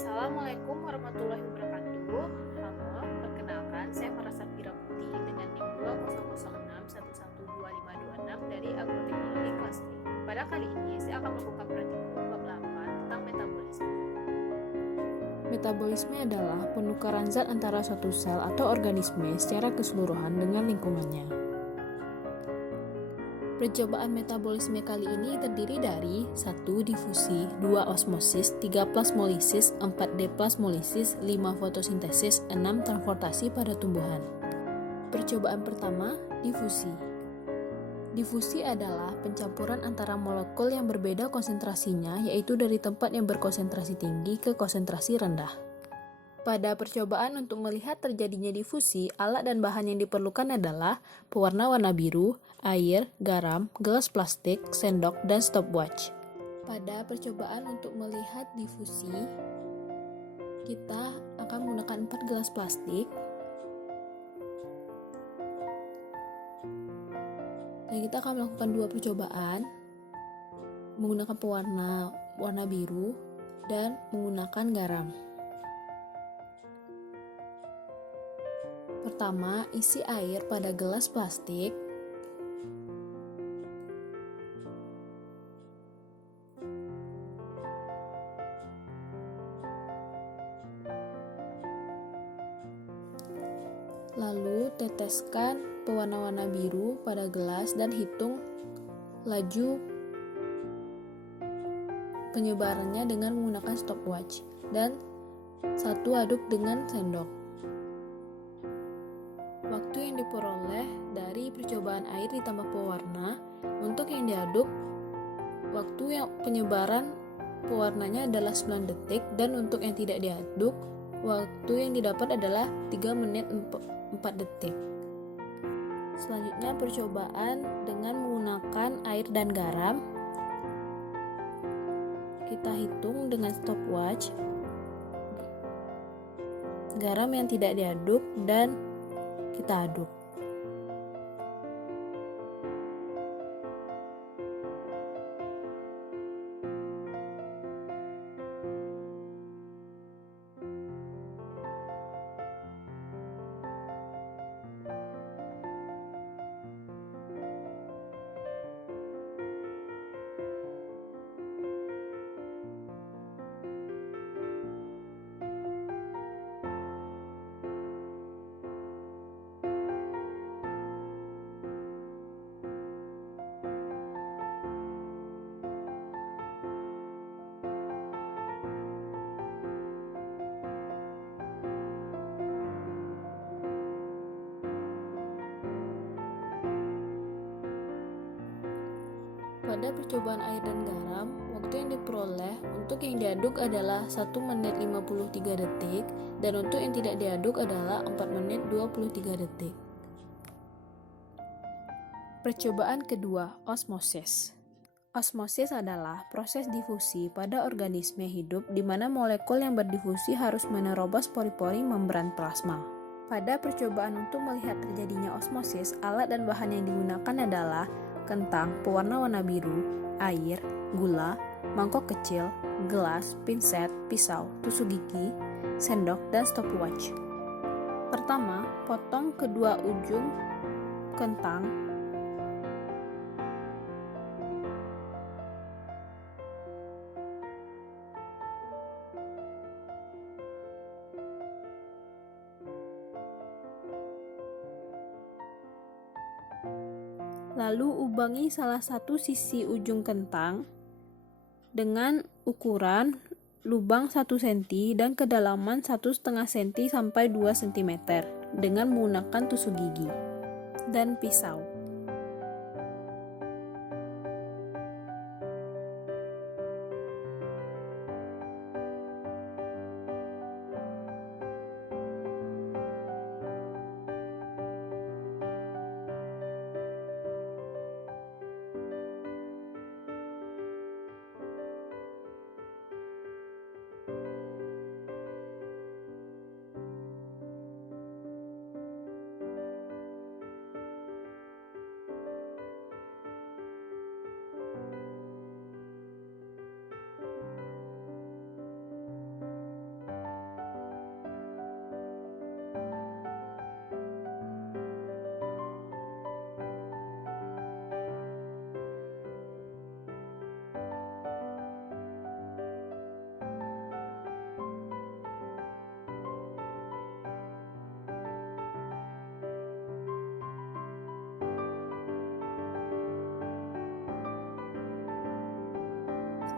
Assalamualaikum warahmatullahi wabarakatuh. Halo, perkenalkan saya Farah Safira Putih dengan NIM 2006112526 dari Agroteknologi kelas 3. Pada kali ini saya akan melakukan praktikum bab 8 tentang metabolisme. Metabolisme adalah penukaran zat antara suatu sel atau organisme secara keseluruhan dengan lingkungannya. Percobaan metabolisme kali ini terdiri dari 1. Difusi, 2. Osmosis, 3. Plasmolisis, 4. Deplasmolisis, 5. Fotosintesis, 6. Transportasi pada tumbuhan. Percobaan pertama, difusi. Difusi adalah pencampuran antara molekul yang berbeda konsentrasinya, yaitu dari tempat yang berkonsentrasi tinggi ke konsentrasi rendah. Pada percobaan untuk melihat terjadinya difusi, alat dan bahan yang diperlukan adalah pewarna warna biru, air, garam, gelas plastik, sendok, dan stopwatch. Pada percobaan untuk melihat difusi, kita akan menggunakan 4 gelas plastik dan kita akan melakukan 2 percobaan menggunakan pewarna warna biru dan menggunakan garam. Pertama, isi air pada gelas plastik. Lalu teteskan pewarna-warna biru pada gelas dan hitung laju penyebarannya dengan menggunakan stopwatch dan 1 aduk dengan sendok. Waktu yang diperoleh dari percobaan air ditambah pewarna, untuk yang diaduk, waktu yang penyebaran pewarnanya adalah 9 detik dan untuk yang tidak diaduk, waktu yang didapat adalah 3 menit 4 detik. Selanjutnya percobaan dengan menggunakan air dan garam. Kita hitung dengan stopwatch garam yang tidak diaduk dan kita aduk. Pada percobaan air dan garam, waktu yang diperoleh untuk yang diaduk adalah 1 menit 53 detik dan untuk yang tidak diaduk adalah 4 menit 23 detik. Percobaan kedua, osmosis. Osmosis adalah proses difusi pada organisme hidup di mana molekul yang berdifusi harus menerobos pori-pori membran plasma. Pada percobaan untuk melihat terjadinya osmosis, alat dan bahan yang digunakan adalah kentang, pewarna warna biru, air, gula, mangkok kecil, gelas, pinset, pisau, tusuk gigi, sendok, dan stopwatch. Pertama, potong kedua ujung kentang. Lalu ubangi salah satu sisi ujung kentang dengan ukuran lubang 1 cm dan kedalaman 1,5 cm sampai 2 cm dengan menggunakan tusuk gigi dan pisau.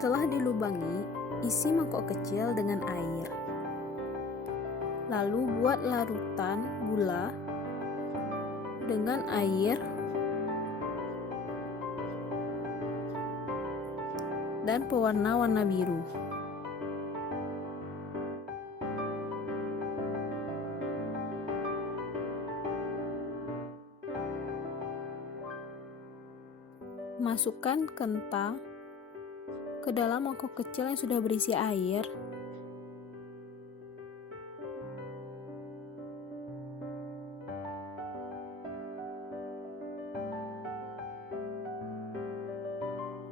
Setelah dilubangi, isi mangkok kecil dengan air. Lalu buat larutan gula dengan air dan pewarna warna biru. Masukkan kentang ke dalam mangkok kecil yang sudah berisi air.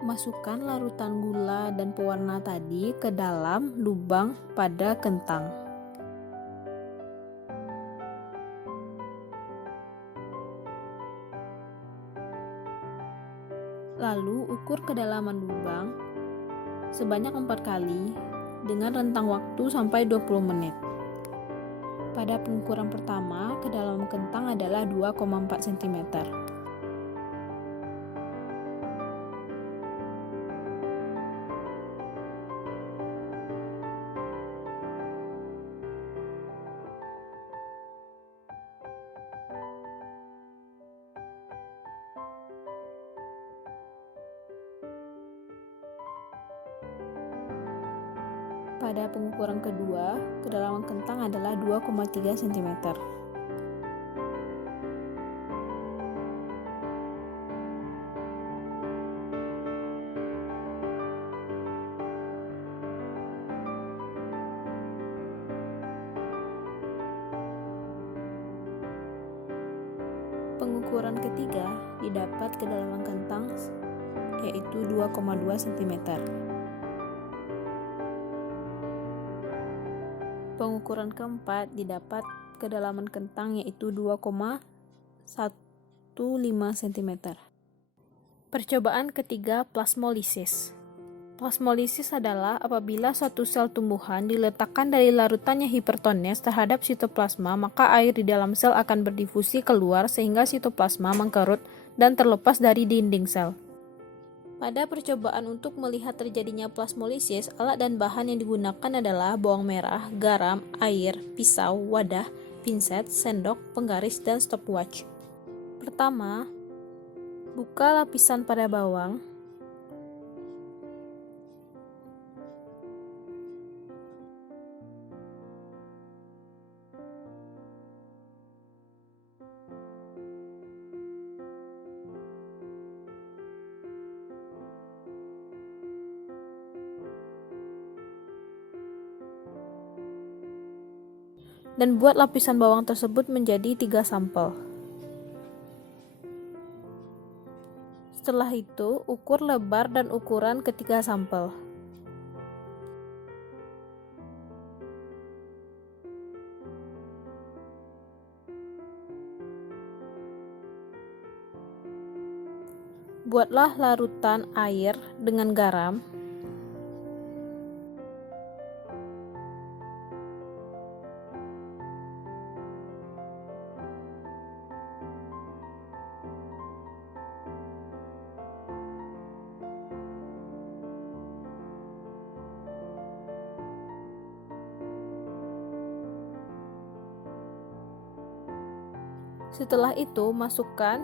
Masukkan larutan gula dan pewarna tadi ke dalam lubang pada kentang. Lalu ukur kedalaman lubang sebanyak 4 kali dengan rentang waktu sampai 20 menit. Pada pengukuran pertama, kedalaman kentang adalah 2,4 cm. Pada pengukuran kedua, kedalaman kentang adalah 2,3 cm. Pengukuran ketiga didapat kedalaman kentang yaitu 2,2 cm. Pengukuran keempat didapat kedalaman kentang yaitu 2,15 cm. Percobaan ketiga, plasmolisis. Plasmolisis adalah apabila suatu sel tumbuhan diletakkan dari larutannya hipertones terhadap sitoplasma, maka air di dalam sel akan berdifusi keluar sehingga sitoplasma mengkerut dan terlepas dari dinding sel. Pada percobaan untuk melihat terjadinya plasmolisis, alat dan bahan yang digunakan adalah bawang merah, garam, air, pisau, wadah, pinset, sendok, penggaris, dan stopwatch. Pertama, buka lapisan pada bawang. Dan buat lapisan bawang tersebut menjadi 3 sampel. Setelah itu, ukur lebar dan ukuran ketiga sampel. Buatlah larutan air dengan garam. Setelah itu, masukkan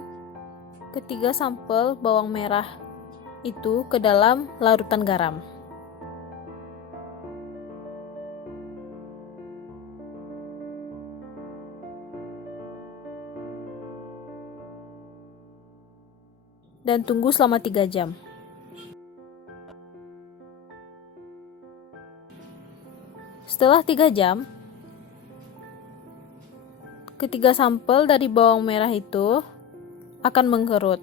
ketiga sampel bawang merah itu ke dalam larutan garam. Dan tunggu selama 3 jam. Setelah 3 jam, ketiga sampel dari bawang merah itu akan mengkerut.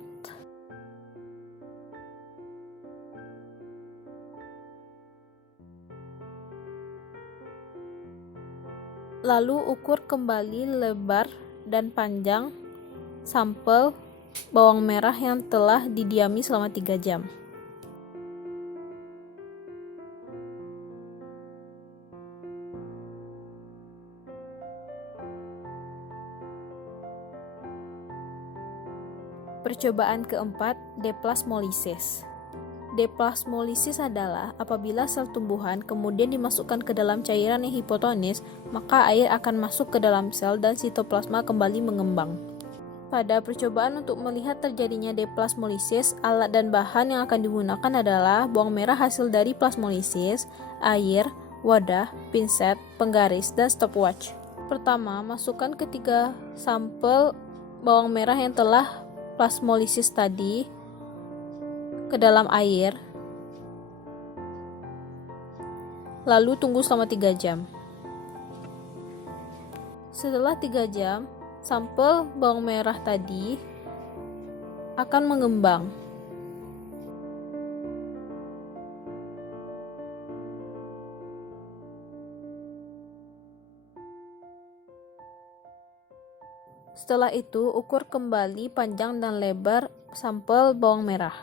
Lalu ukur kembali lebar dan panjang sampel bawang merah yang telah didiami selama 3 jam. Percobaan keempat, deplasmolisis. Deplasmolisis adalah apabila sel tumbuhan kemudian dimasukkan ke dalam cairan yang hipotonis, maka air akan masuk ke dalam sel dan sitoplasma kembali mengembang. Pada percobaan untuk melihat terjadinya deplasmolisis, alat dan bahan yang akan digunakan adalah bawang merah hasil dari plasmolisis, air, wadah, pinset, penggaris, dan stopwatch. Pertama, masukkan ketiga sampel bawang merah yang telah plasmolisis tadi ke dalam air, lalu tunggu selama 3 jam. Setelah 3 jam, sampel bawang merah tadi akan mengembang. Setelah itu, ukur kembali panjang dan lebar sampel bawang merah.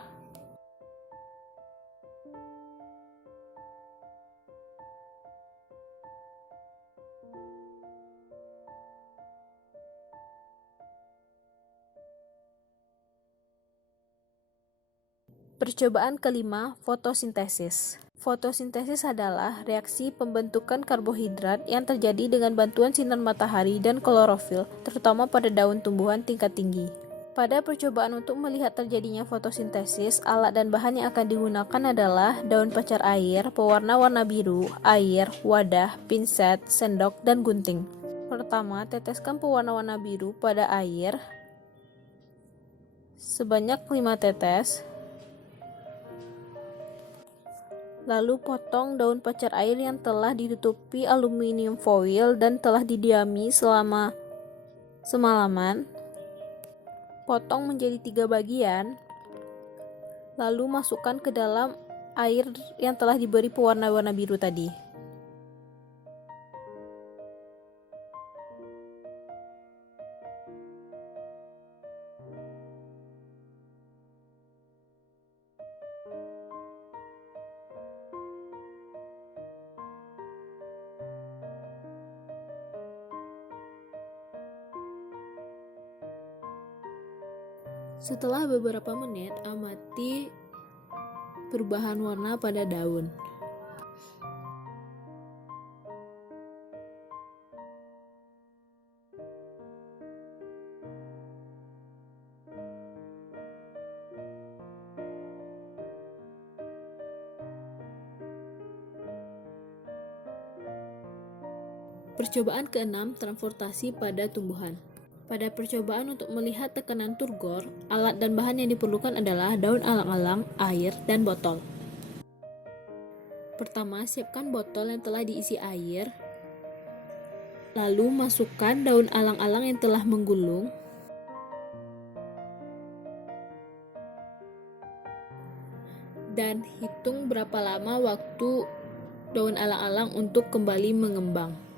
Percobaan kelima, fotosintesis. Fotosintesis adalah reaksi pembentukan karbohidrat yang terjadi dengan bantuan sinar matahari dan klorofil, terutama pada daun tumbuhan tingkat tinggi. Pada percobaan untuk melihat terjadinya fotosintesis, alat dan bahan yang akan digunakan adalah daun pacar air, pewarna warna biru, air, wadah, pinset, sendok, dan gunting. Pertama, teteskan pewarna warna biru pada air sebanyak 5 tetes. Lalu potong daun pacar air yang telah ditutupi aluminium foil dan telah didiami selama semalaman. Potong menjadi 3 bagian. Lalu masukkan ke dalam air yang telah diberi pewarna warna biru tadi. Setelah beberapa menit, amati perubahan warna pada daun. Percobaan keenam, transportasi pada tumbuhan. Pada percobaan untuk melihat tekanan turgor, alat dan bahan yang diperlukan adalah daun alang-alang, air, dan botol. Pertama, siapkan botol yang telah diisi air. Lalu masukkan daun alang-alang yang telah menggulung. Dan hitung berapa lama waktu daun alang-alang untuk kembali mengembang.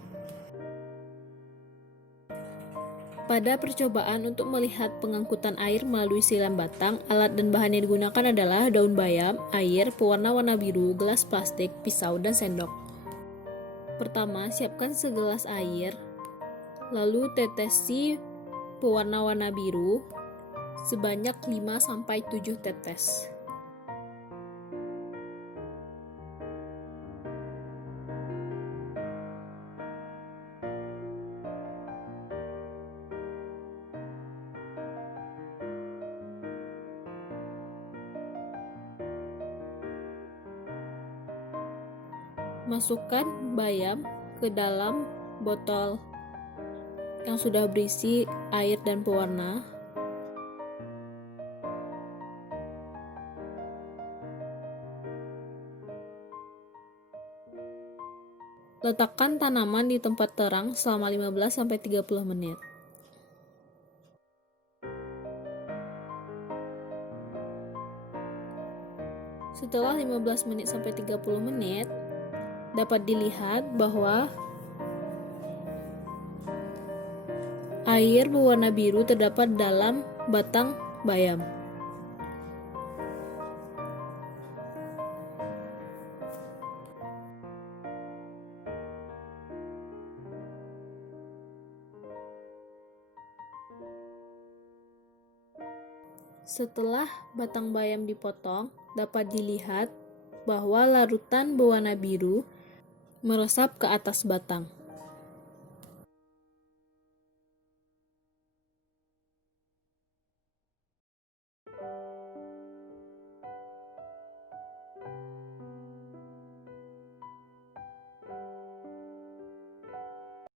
Pada percobaan untuk melihat pengangkutan air melalui silam batang, alat dan bahan yang digunakan adalah daun bayam, air, pewarna warna biru, gelas plastik, pisau, dan sendok. Pertama, siapkan segelas air, lalu tetesi pewarna warna biru sebanyak 5-7 tetes. Masukkan bayam ke dalam botol yang sudah berisi air dan pewarna. Letakkan tanaman di tempat terang selama 15-30 menit. Setelah 15 menit sampai 30 menit, dapat dilihat bahwa air berwarna biru terdapat dalam batang bayam. Setelah batang bayam dipotong, dapat dilihat bahwa larutan berwarna biru meresap ke atas batang.